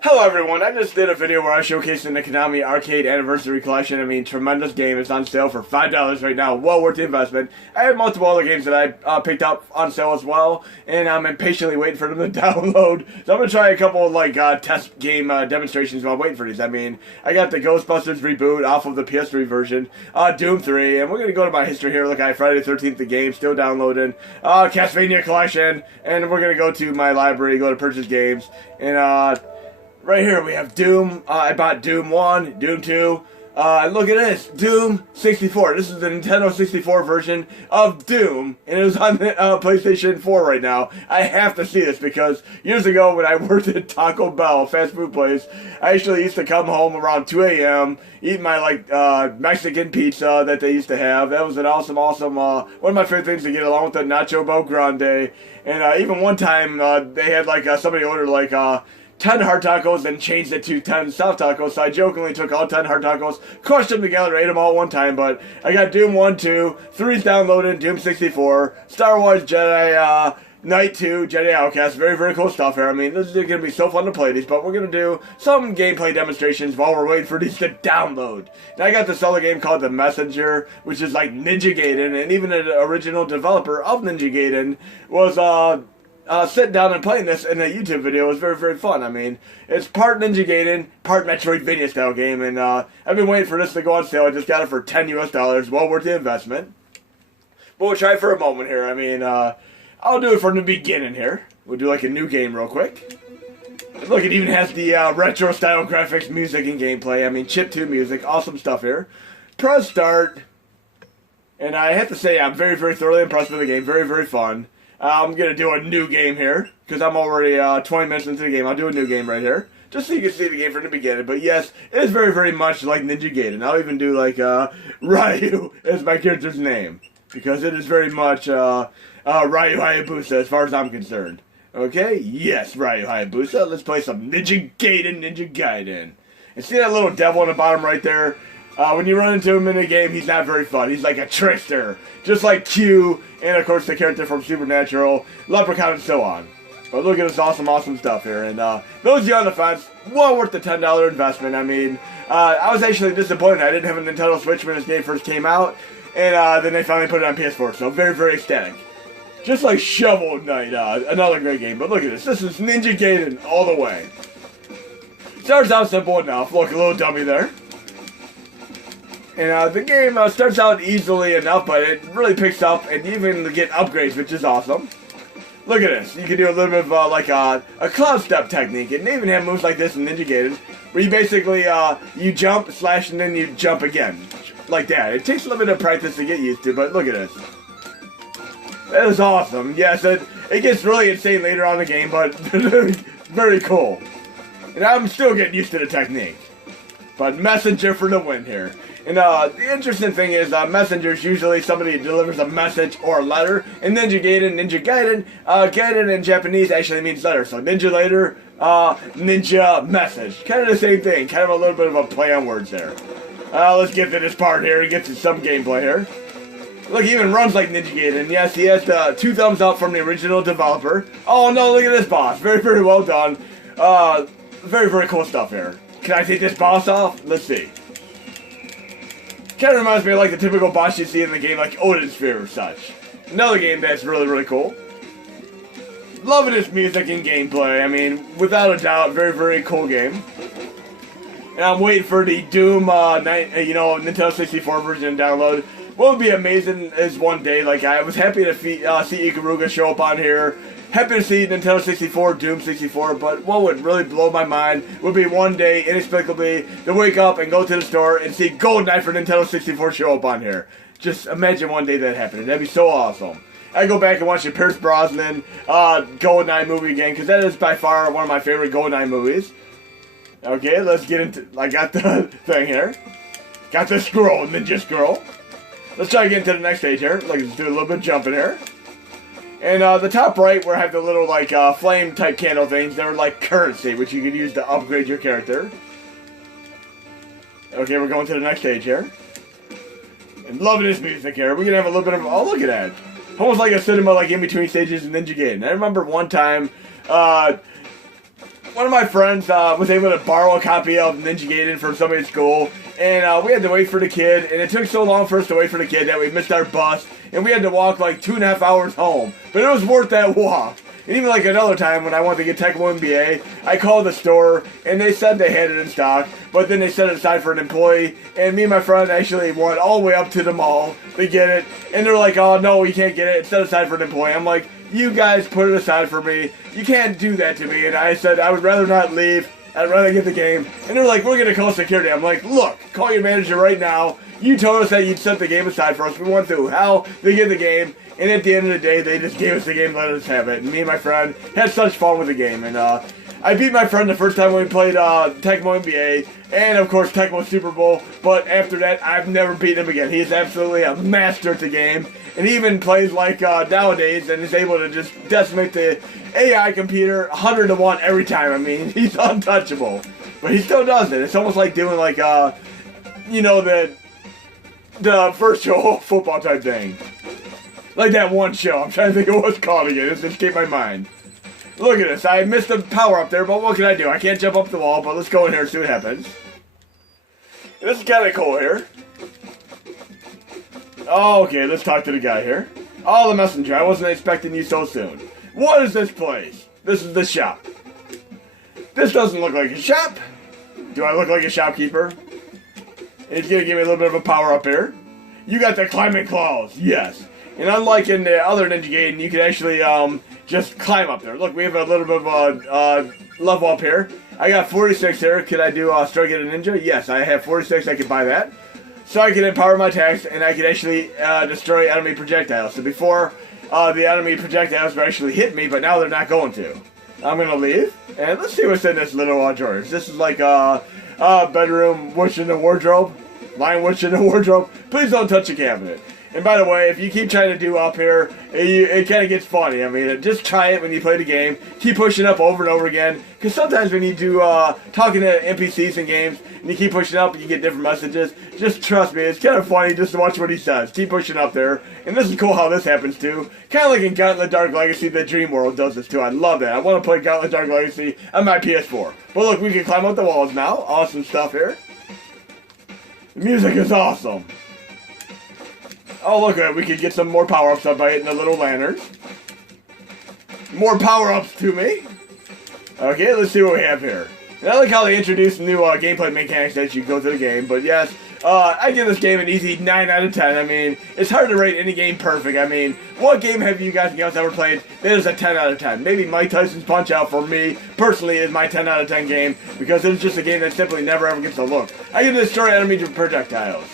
Hello everyone, I just did a video where I showcased the Konami Arcade Anniversary Collection. I mean, tremendous game. It's on sale for $5 right now. Well worth the investment. I have multiple other games that I picked up on sale as well, and I'm impatiently waiting for them to download. So I'm going to try a couple of test game demonstrations while waiting for these. I mean, I got the Ghostbusters reboot off of the PS3 version, Doom 3, and we're going to go to my history here. Look, I have Friday the 13th, the game, still downloading, Castlevania Collection, and we're going to go to my library, go to purchase games, and right here we have Doom. I bought Doom 1, Doom 2. Look at this, Doom 64. This is the Nintendo 64 version of Doom, and it was on the, PlayStation 4 right now. I have to see this because years ago when I worked at Taco Bell, a fast food place, I actually used to come home around 2 a.m., eat my Mexican pizza that they used to have. That was an awesome, one of my favorite things to get along with the Nacho Bel Grande. And even one time they had somebody ordered 10 hard tacos and changed it to 10 soft tacos, so I jokingly took all 10 hard tacos, crushed them together, ate them all at one time, but I got Doom 1, 2, 3's downloaded, Doom 64, Star Wars Jedi Knight 2, Jedi Outcast, very, very cool stuff here. I mean, this is going to be so fun to play these, but we're going to do some gameplay demonstrations while we're waiting for these to download. And I got this other game called The Messenger, which is like Ninja Gaiden, and even the original developer of Ninja Gaiden was, sitting down and playing this in a YouTube video. It was very, very fun. I mean, it's part Ninja Gaiden, part Metroidvania style game, and I've been waiting for this to go on sale. I just got it for $10 US, well worth the investment. But we'll try for a moment here. I mean, I'll do it from the beginning here. We'll do like a new game real quick. Look, it even has the retro style graphics, music, and gameplay. I mean, chip 2 music, awesome stuff here. Press start, and I have to say I'm very, very thoroughly impressed with the game. Very, very fun. I'm going to do a new game here, because I'm already 20 minutes into the game. I'll do a new game right here, just so you can see the game from the beginning. But yes, it is very, very much like Ninja Gaiden. I'll even do Ryu as my character's name, because it is very much Ryu Hayabusa as far as I'm concerned. Okay, yes, Ryu Hayabusa. Let's play some Ninja Gaiden. And see that little devil on the bottom right there? When you run into him in the game, he's not very fun. He's like a trickster, just like Q, and of course the character from Supernatural, Leprechaun, and so on. But look at this awesome stuff here. And those of you on the fence, well worth the $10 investment. I mean, I was actually disappointed. I didn't have a Nintendo Switch when this game first came out, and then they finally put it on PS4, so very, very ecstatic. Just like Shovel Knight, another great game. But look at this. This is Ninja Gaiden all the way. Starts out simple enough. Look, a little dummy there. And the game starts out easily enough, but it really picks up, and you even get upgrades, which is awesome. Look at this. You can do a little bit of a cloud step technique, and they even have moves like this in Ninja Gaiden, where you basically, you jump, slash, and then you jump again. Like that. It takes a little bit of practice to get used to, but look at this. That is awesome. Yes, it gets really insane later on in the game, but very cool. And I'm still getting used to the technique. But Messenger for the win here. And the interesting thing is, Messenger is usually somebody who delivers a message or a letter. In Ninja Gaiden, Gaiden in Japanese actually means letter. So Ninja letter, Ninja message. Kind of the same thing. Kind of a little bit of a play on words there. Let's get to this part here and get to some gameplay here. Look, he even runs like Ninja Gaiden. Yes, he has 2 thumbs up from the original developer. Oh no, look at this boss. Very, very well done. Very, very cool stuff here. Can I take this boss off? Let's see. Kind of reminds me of like the typical boss you see in the game, like Odin Sphere or such. Another game that's really, really cool. Loving this music and gameplay. I mean, without a doubt, very, very cool game. And I'm waiting for the Doom, Nintendo 64 version download. What would be amazing is one day, I was happy to see Ikaruga show up on here. Happy to see Nintendo 64, Doom 64, but what would really blow my mind would be one day, inexplicably, to wake up and go to the store and see GoldenEye for Nintendo 64 show up on here. Just imagine one day that happening. That'd be so awesome. I go back and watch the Pierce Brosnan GoldenEye movie again, because that is by far one of my favorite GoldenEye movies. Okay, let's get into... I got the thing here. Got the scroll, Ninja Scroll. Let's try to get into the next stage here. Let's do a little bit of jumping here. And the top right, where I have the little, flame-type candle things, they're like currency, which you can use to upgrade your character. Okay, we're going to the next stage here. And loving this music here. We're going to have a little bit of... Oh, look at that. Almost like a cinema, in between stages in Ninja Gaiden. I remember one time, one of my friends was able to borrow a copy of Ninja Gaiden from somebody at school, and we had to wait for the kid, and it took so long for us to wait for the kid that we missed our bus, and we had to walk like 2.5 hours home. But it was worth that walk. And even like another time when I wanted to get Tecmo NBA, I called the store, and they said they had it in stock, but then they set it aside for an employee, and me and my friend actually went all the way up to the mall to get it, and they're like, oh no, you can't get it, it's set aside for an employee. I'm like, you guys put it aside for me, you can't do that to me. And I said I would rather not leave, I'd rather get the game. And they're like, we're gonna call security. I'm like, look, call your manager right now, you told us that you'd set the game aside for us, we went through hell to get the game, and at the end of the day, they just gave us the game, let us have it. And me and my friend had such fun with the game. And I beat my friend the first time when we played Tecmo NBA, and of course Tecmo Super Bowl, but after that, I've never beaten him again. He is absolutely a master at the game, and he even plays like nowadays, and is able to just decimate the AI computer 100 to 1 every time. I mean, he's untouchable, but he still does it. It's almost like doing like, you know, the virtual football type thing. Like that one show. I'm trying to think of what's called again. It's escaped my mind. Look at this. I missed a power up there, but what can I do? I can't jump up the wall, but let's go in here and see what happens. This is kind of cool here. Oh, okay, let's talk to the guy here. Oh, the messenger. I wasn't expecting you so soon. What is this place? This is the shop. This doesn't look like a shop. Do I look like a shopkeeper? It's going to give me a little bit of a power up here. You got the climbing claws. Yes. And unlike in the other Ninja Gaiden, you can actually just climb up there. Look, we have a little bit of a level up here. I got 46 here. Could I do Strike at a Ninja? Yes, I have 46. I can buy that. So I can empower my attacks, and I can actually destroy enemy projectiles. So before, the enemy projectiles would actually hit me, but now they're not going to. I'm going to leave, and let's see what's in this little drawer. This is like a bedroom, what's in the wardrobe. Lion what's in the wardrobe. Please don't touch the cabinet. And by the way, if you keep trying to do up here, it kind of gets funny. I mean, just try it when you play the game. Keep pushing up over and over again. Because sometimes when you do talking to NPCs in games, and you keep pushing up and you get different messages, just trust me, it's kind of funny just to watch what he says. Keep pushing up there. And this is cool how this happens too. Kind of like in Gauntlet Dark Legacy, the Dream World does this too. I love that. I want to play Gauntlet Dark Legacy on my PS4. But look, we can climb up the walls now. Awesome stuff here. The music is awesome. Oh, look at it. We could get some more power-ups up by hitting the little lanterns. More power-ups to me. Okay, let's see what we have here. And I like how they introduced new gameplay mechanics as you go through the game. But yes, I give this game an easy 9 out of 10. I mean, it's hard to rate any game perfect. I mean, what game have you guys ever played that is a 10 out of 10? Maybe Mike Tyson's Punch-Out for me, personally, is my 10 out of 10 game. Because it's just a game that simply never ever gets a look. I can destroy enemy projectiles.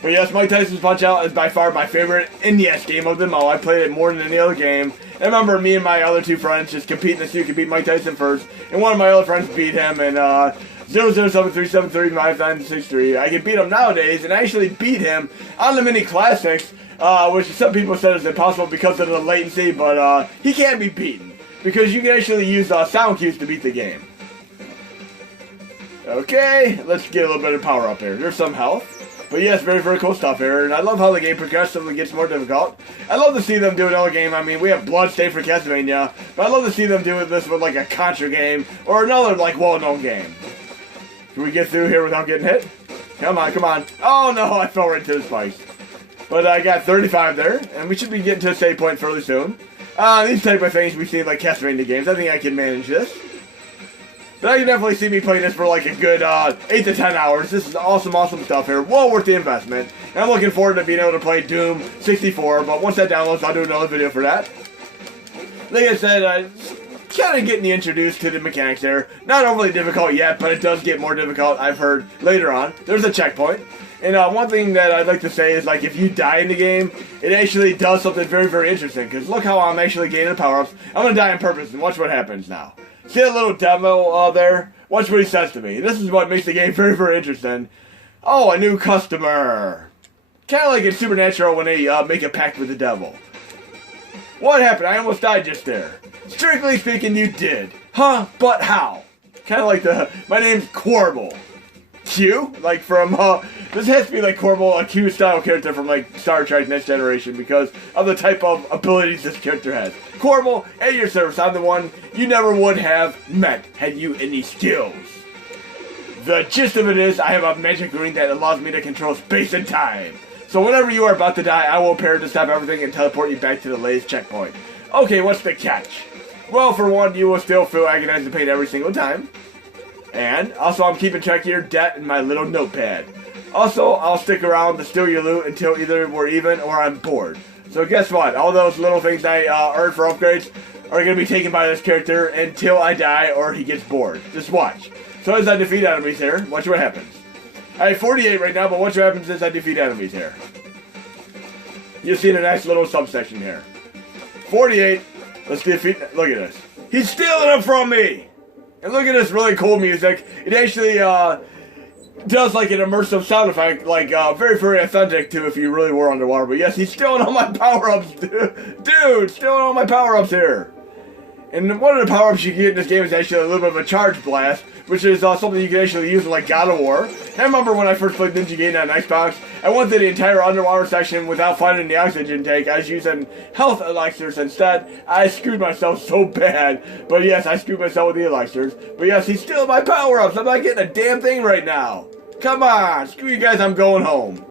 But yes, Mike Tyson's Punch-Out is by far my favorite NES game of them all. I played it more than any other game. I remember me and my other two friends just competing to see who could beat Mike Tyson first. And one of my other friends beat him, and 007373593. I can beat him nowadays, and I actually beat him on the Mini Classics, which some people said is impossible because of the latency, but he can't be beaten. Because you can actually use sound cues to beat the game. Okay, let's get a little bit of power up here. There's some health. But yes, very, very cool stuff here. And I love how the game progressively gets more difficult. I love to see them do another game. I mean, we have Bloodstained for Castlevania. But I love to see them do this with like a Contra game. Or another like well-known game. Can we get through here without getting hit? Come on, come on. Oh no, I fell right into the spikes. But I got 35 there. And we should be getting to a save point fairly soon. These type of things we see in like Castlevania games. I think I can manage this. But I can definitely see me playing this for like a good 8 to 10 hours. This is awesome, awesome stuff here. Well worth the investment. And I'm looking forward to being able to play Doom 64. But once that downloads, I'll do another video for that. Like I said, kind of getting you introduced to the mechanics there. Not overly difficult yet, but it does get more difficult, I've heard, later on. There's a checkpoint. And one thing that I'd like to say is, like, if you die in the game, it actually does something very, very interesting. Because look how I'm actually gaining the power-ups. I'm going to die on purpose, and watch what happens now. See that little demo there? Watch what he says to me. This is what makes the game very, very interesting. Oh, a new customer. Kind of like in Supernatural when they make a pact with the devil. What happened? I almost died just there. Strictly speaking, you did. Huh? But how? Kind of like my name's Quarble. Q, like from, this has to be like Corvo, a Q style character from like Star Trek Next Generation because of the type of abilities this character has. Corvo, at your service, I'm the one you never would have met had you any skills. The gist of it is, I have a magic ring that allows me to control space and time. So whenever you are about to die, I will appear to stop everything and teleport you back to the latest checkpoint. Okay, what's the catch? Well, for one, you will still feel agonizing pain every single time. And also, I'm keeping track of your debt in my little notepad. Also, I'll stick around to steal your loot until either we're even or I'm bored. So guess what? All those little things I earned for upgrades are going to be taken by this character until I die or he gets bored. Just watch. So as I defeat enemies here, watch what happens. I have 48 right now, but watch what happens as I defeat enemies here. You see the nice little subsection here. 48. Let's defeat. Look at this. He's stealing them from me. And look at this really cool music. It actually does like an immersive sound effect, like very, very authentic to if you really were underwater. But yes, he's stealing all my power-ups, dude. Stealing all my power-ups here. And one of the power-ups you can get in this game is actually a little bit of a charge blast, which is something you can actually use in like God of War. And I remember when I first played Ninja Gaiden on Xbox, I went through the entire underwater section without finding the oxygen tank. I was using health elixirs instead. I screwed myself so bad. But yes, I screwed myself with the elixirs. But yes, he's stealing my power-ups. I'm not getting a damn thing right now. Come on, screw you guys, I'm going home.